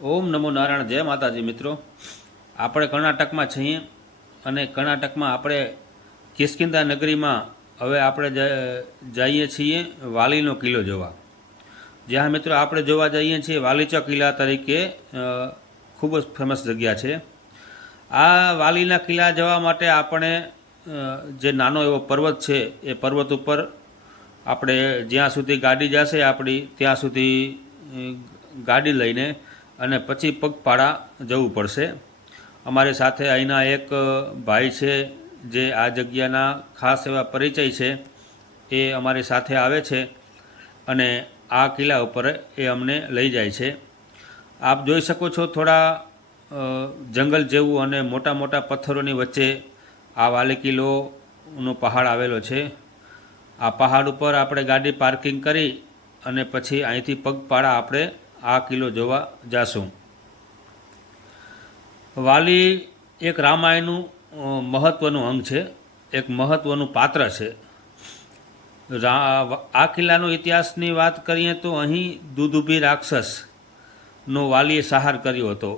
ઓમ નમો નારાયણ. જય માતાજી. મિત્રો, આપણે કર્ણાટકમાં છીએ અને કર્ણાટકમાં આપણે કિષ્કિંધા નગરીમાં હવે આપણે જઈએ છીએ વાલીનો કિલ્લો જોવા. જ્યાં મિત્રો આપણે જોવા જઈએ છીએ વાલીચા કિલ્લા તરીકે ખૂબ જ ફેમસ જગ્યા છે. આ વાલીના કિલ્લા જવા માટે આપણે જે નાનો એવો પર્વત છે એ પર્વત ઉપર આપણે જ્યાં સુધી ગાડી જશે આપણી ત્યાં સુધી ગાડી લઈને અને પછી પગપાળા જવું પડશે. અમારી સાથે અહીંના એક ભાઈ છે જે આ જગ્યાના ખાસ એવા પરિચય છે, એ અમારી સાથે આવે છે અને આ કિલ્લા ઉપર એ અમને લઈ જાય છે. આપ જોઈ શકો છો, થોડા જંગલ જેવું અને મોટા મોટા પથ્થરોની વચ્ચે આ વાલી કિલ્લોનો પહાડ આવેલો છે. આ પહાડ ઉપર આપણે ગાડી પાર્કિંગ કરી અને પછી અહીંથી પગપાળા આપણે આ કિલ્લો જોવા જાશું. વાલી એક રામાયણનું મહત્ત્વનું અંગ છે, એક મહત્ત્વનું પાત્ર છે. આ કિલ્લાનો ઇતિહાસની વાત કરીએ તો અહીં દૂધુભી રાક્ષસનો વાલીએ સંહાર કર્યો હતો.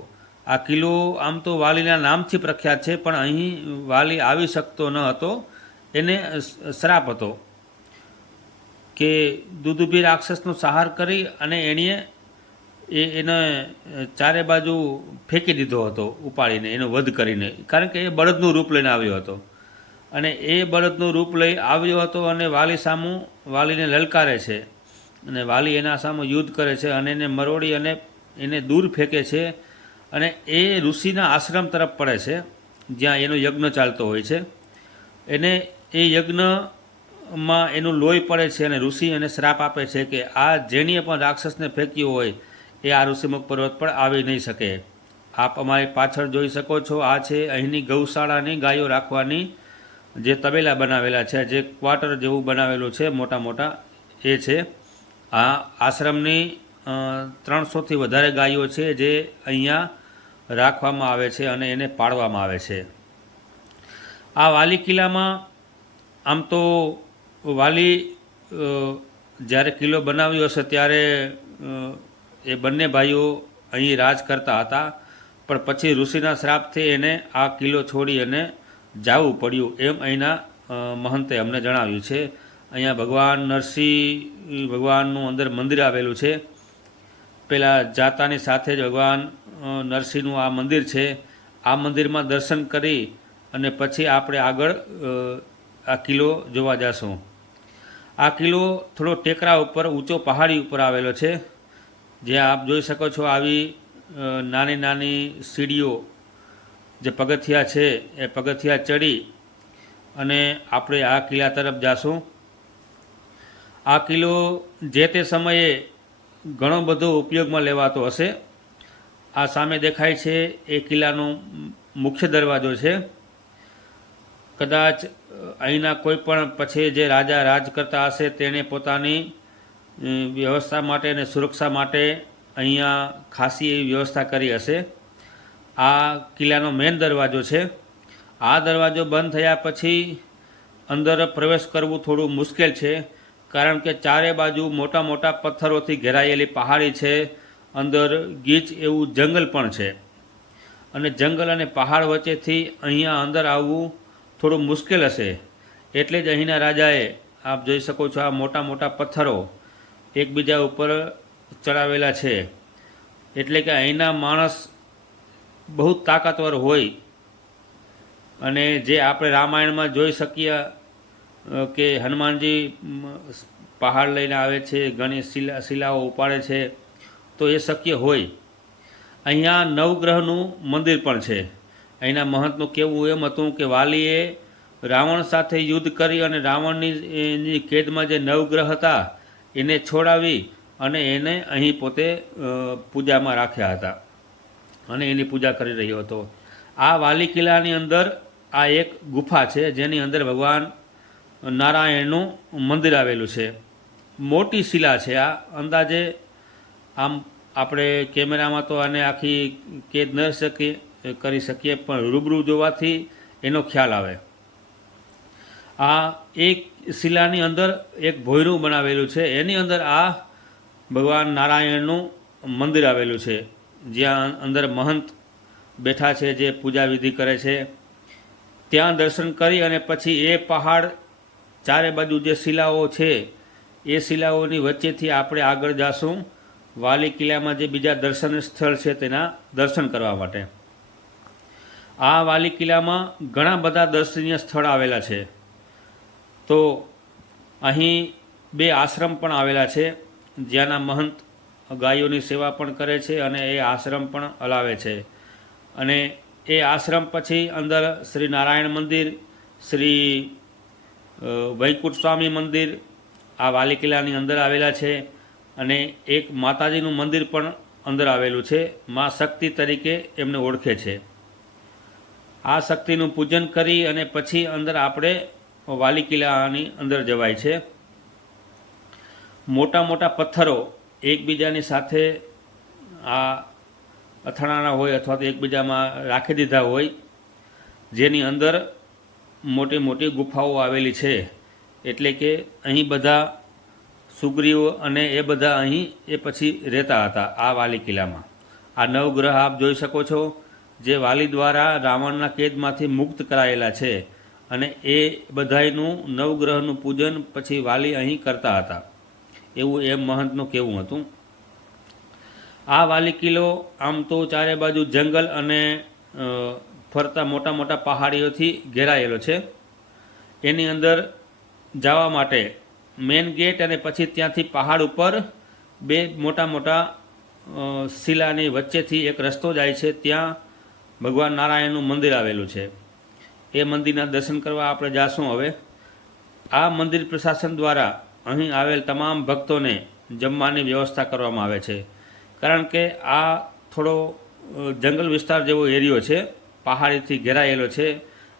આ કિલ્લો આમ તો વાલીના નામથી પ્રખ્યાત છે, પણ અહીં વાલી આવી શકતો ન હતો. એને શ્રાપ હતો કે દૂધુભી રાક્ષસનો સંહાર કરી અને એણે એને ચારે બાજુ ફેંકી દીધો હતો, ઉપાડીને એનો વધ કરીને, કારણ કે એ બળદનું રૂપ લઈને આવ્યો હતો. અને એ બળદનું રૂપ લઈ આવ્યો હતો અને વાલી સામું વાલીને લલકારે છે અને વાલી એના સામું યુદ્ધ કરે છે અને એને મરોડી અને એને દૂર ફેંકે છે. અને એ ઋષિના આશ્રમ તરફ પડે છે જ્યાં એનો યજ્ઞ ચાલતો હોય છે. એને એ યજ્ઞમાં એનું લોહી પડે છે અને ઋષિ એને શ્રાપ આપે છે કે આ જેણીએ પણ રાક્ષસને ફેંક્યો હોય એ આ ઋષિમુખ પર્વત પર આવી નહીં શકે. આપ અમારી પાછળ જોઈ શકો છો, આ છે અહીંની ગૌશાળાની ગાયો રાખવાની જે તબેલા બનાવેલા છે, જે ક્વાર્ટર જેવું બનાવેલું છે મોટા મોટા, એ છે. આ આશ્રમની 300થી વધારે ગાયો છે જે અહીંયા રાખવામાં આવે છે અને એને પાળવામાં આવે છે. આ વાલી કિલ્લામાં આમ તો વાલી જ્યારે કિલ્લો બનાવ્યો હશે ત્યારે એ બંને ભાઈઓ અહીં રાજ કરતા હતા, પણ પછી ઋષિના શ્રાપથી એને આ કિલ્લો છોડી અને જવું પડ્યું, એમ અહીંના મહંતે અમને જણાવ્યું છે. અહીંયા ભગવાન નરસિંહ ભગવાનનું અંદર મંદિર આવેલું છે. પહેલાં જાતાની સાથે જ ભગવાન નરસિંહનું આ મંદિર છે. આ મંદિરમાં દર્શન કરી અને પછી આપણે આગળ આ કિલ્લો જોવા જઈશું. આ કિલ્લો થોડો ટેકરા ઉપર, ઊંચો પહાડી ઉપર આવેલો છે, જ્યાં આપ જોઈ શકો છો આવી નાની નાની સીડીઓ, જે પગથિયા છે એ પગથિયા ચડી અને આપણે આ કિલ્લા તરફ જાશું. આ કિલ્લો જે તે સમયે ઘણો બધો ઉપયોગમાં લેવાતો હશે. આ સામે દેખાય છે એ કિલ્લાનો મુખ્ય દરવાજો છે. કદાચ અહીંના કોઈ પણ પછી જે રાજા રાજ કરતા હશે તેણે પોતાની વ્યવસ્થા માટે અને સુરક્ષા માટે અહીંયા ખાસી એવી વ્યવસ્થા કરી હશે. આ કિલ્લાનો મેઇન દરવાજો છે. આ દરવાજો બંધ થયા પછી અંદર પ્રવેશ કરવું થોડું મુશ્કેલ છે, કારણ કે ચારે બાજુ મોટા મોટા પથ્થરોથી ઘેરાયેલી પહાડી છે. અંદર ગીચ એવું જંગલ પણ છે અને જંગલ અને પહાડ વચ્ચેથી અહીંયા અંદર આવવું થોડું મુશ્કેલ હશે. એટલે જ અહીંના રાજાએ, આપ જોઈ શકો છો, આ મોટા મોટા પથ્થરો એકબીજા ઉપર ચડાવેલા છે. એટલે કે અહીંના માણસ બહુ તાકાતવર હોય. અને જે આપણે રામાયણમાં જોઈ શકીએ કે હનુમાનજી પહાડ લઈને આવે છે, ઘણી શિલાઓ ઉપાડે છે, તો એ શક્ય હોય. અહીંયા નવગ્રહનું મંદિર પણ છે. અહીંના મહંતનું કહેવું એમ હતું કે વાલીએ રાવણ સાથે યુદ્ધ કરી અને રાવણની કેદમાં જે નવગ્રહ હતા એને છોડાવી અને એને અહીં પોતે પૂજામાં રાખ્યા હતા અને એની પૂજા કરી રહ્યો હતો. આ વાલી કિલ્લાની અંદર આ એક ગુફા છે જેની અંદર ભગવાન નારાયણનું મંદિર આવેલું છે. મોટી શિલા છે આ. અંદાજે આમ આપણે કેમેરામાં તો આને આખી કેદ ન કરી શકીએ, પણ રૂબરૂ જોવાથી એનો ખ્યાલ આવે. આ એક શિલાની અંદર એક ભોંયરું બનાવેલું છે, એની અંદર આ ભગવાન નારાયણનું મંદિર આવેલું છે. જ્યાં અંદર મહંત બેઠા છે જે પૂજા વિધિ કરે છે, ત્યાં દર્શન કરી અને પછી એ પહાડ ચારે બાજુ જે શિલાઓ છે એ શિલાઓની વચ્ચેથી આપણે આગળ જાશું વાલી કિલ્લામાં જે બીજા દર્શન સ્થળ છે તેના દર્શન કરવા માટે. આ વાલી કિલ્લામાં ઘણા બધા દર્શનીય સ્થળ આવેલા છે. તો અહીં 2 આશ્રમ પણ આવેલા છે, જ્યાંના મહંત ગાયોની સેવા પણ કરે છે અને એ આશ્રમ પણ હલાવે છે. અને એ આશ્રમ પછી અંદર શ્રી નારાયણ મંદિર, શ્રી વૈકુંઠ સ્વામી મંદિર આ વાલી કિલ્લાની અંદર આવેલા છે. અને એક માતાજીનું મંદિર પણ અંદર આવેલું છે. મા શક્તિ તરીકે એમને ઓળખે છે. આ શક્તિનું પૂજન કરી અને પછી અંદર આપણે વાલી કિલ્લાની અંદર જવાય છે. મોટા મોટા પથ્થરો એકબીજાની સાથે આ અથડાણા હોય અથવા તો એકબીજામાં રાખી દીધા હોય, જેની અંદર મોટી મોટી ગુફાઓ આવેલી છે. એટલે કે અહીં બધા સુગ્રીવ અને એ બધા અહીં એ પછી રહેતા હતા આ વાલી કિલ્લામાં. આ નવગ્રહ આપ જોઈ શકો છો, જે વાલી દ્વારા રાવણના કેદમાંથી મુક્ત કરાયેલા છે. અને એ બધાયનું નવગ્રહનું પૂજન પછી વાલી અહીં કરતા હતા, એવું એમ મહંતનું કહેવું હતું. આ વાલી કિલ્લો આમ તો ચારે બાજુ જંગલ અને ફરતા મોટા મોટા પહાડીઓથી ઘેરાયેલો છે. એની અંદર જવા માટે મેઇન ગેટ અને પછી ત્યાંથી પહાડ ઉપર 2 મોટા મોટા શિલાની વચ્ચેથી એક રસ્તો જાય છે. ત્યાં ભગવાન નારાયણનું મંદિર આવેલું છે. એ મંદિરના દર્શન કરવા આપણે જાશું. હવે આ મંદિર પ્રશાસન દ્વારા અહીં આવેલ તમામ ભક્તોને જમવાની વ્યવસ્થા કરવામાં આવે છે. કારણ કે આ થોડો જંગલ વિસ્તાર જેવો એરિયો છે, પહાડીથી ઘેરાયેલો છે.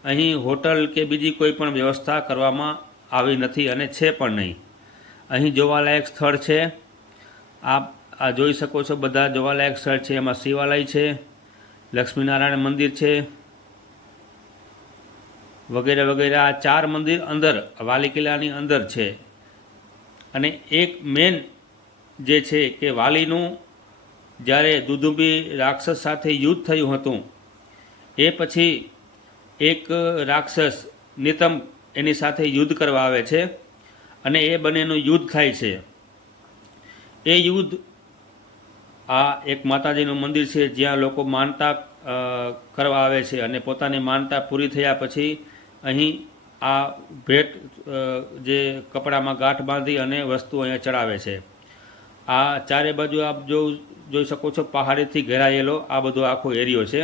અહીં હોટલ કે બીજી કોઈ પણ વ્યવસ્થા કરવામાં આવી નથી અને છે પણ નહીં. અહીં જોવાલાયક સ્થળ છે. આ જોઈ શકો છો બધા જોવાલાયક સ્થળ છે. એમાં શિવાલય છે, લક્ષ્મીનારાયણ મંદિર છે, વગેરે વગેરે. આ 4 મંદિર અંદર વાલી કિલ્લાની અંદર છે. અને એક મેન જે છે કે વાલીનું જ્યારે દુદુંબી રાક્ષસ સાથે યુદ્ધ થયું હતું, એ પછી એક રાક્ષસ નિતમ એની સાથે યુદ્ધ કરવા આવે છે અને એ બંનેનું યુદ્ધ થાય છે. એ યુદ્ધ આ એક માતાજીનું મંદિર છે, જ્યાં લોકો માનતા કરવા આવે છે અને પોતાની માનતા પૂરી થયા પછી અહીં આ ભેટ જે કપડામાં ગાંઠ બાંધી અને વસ્તુ અહીંયા ચડાવે છે. આ ચારે બાજુ આપ જોઈ શકો છો પહાડીથી ઘેરાયેલો આ બધો આખો એરિયો છે.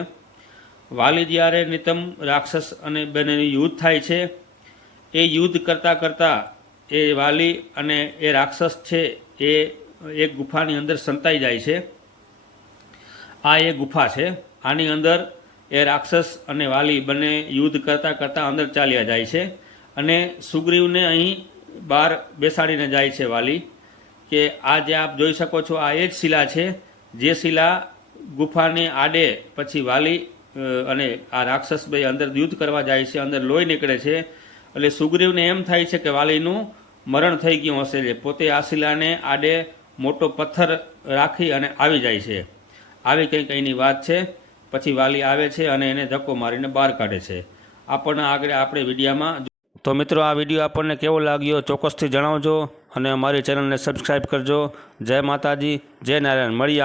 વાલી જ્યારે નિતમ રાક્ષસ અને બંનેનું યુદ્ધ થાય છે, એ યુદ્ધ કરતાં કરતાં એ વાલી અને એ રાક્ષસ છે એ એક ગુફાની અંદર સંતાઈ જાય છે. આ એ ગુફા છે. આની અંદર એ રાક્ષસ અને વાલી બંને યુદ્ધ કરતાં કરતાં અંદર ચાલ્યા જાય છે. અને સુગ્રીવને અહીં બહાર બેસાડીને જાય છે વાલી, કે આ જે આપ જોઈ શકો છો આ એ જ શિલા છે, જે શિલા ગુફાની આડે પછી વાલી અને આ રાક્ષસ બે અંદર યુદ્ધ કરવા જાય છે. અંદર લોહી નીકળે છે. એટલે સુગ્રીવને એમ થાય છે કે વાલીનું મરણ થઈ ગયું હશે. છે પોતે આ શિલાને આડે મોટો પથ્થર રાખી અને આવી જાય છે. આવી કંઈક અહીંની વાત છે. પછી વાલી આવે છે અને એને ધક્કો મારીને બહાર કાઢે છે. આપણને આગળ આપણે વિડીયામાં. તો મિત્રો, આ વિડીયો આપણને કેવો લાગ્યો ચોક્કસથી જણાવજો અને અમારી ચેનલને સબસ્ક્રાઈબ કરજો. જય માતાજી, જય નારાયણ. મળીએ.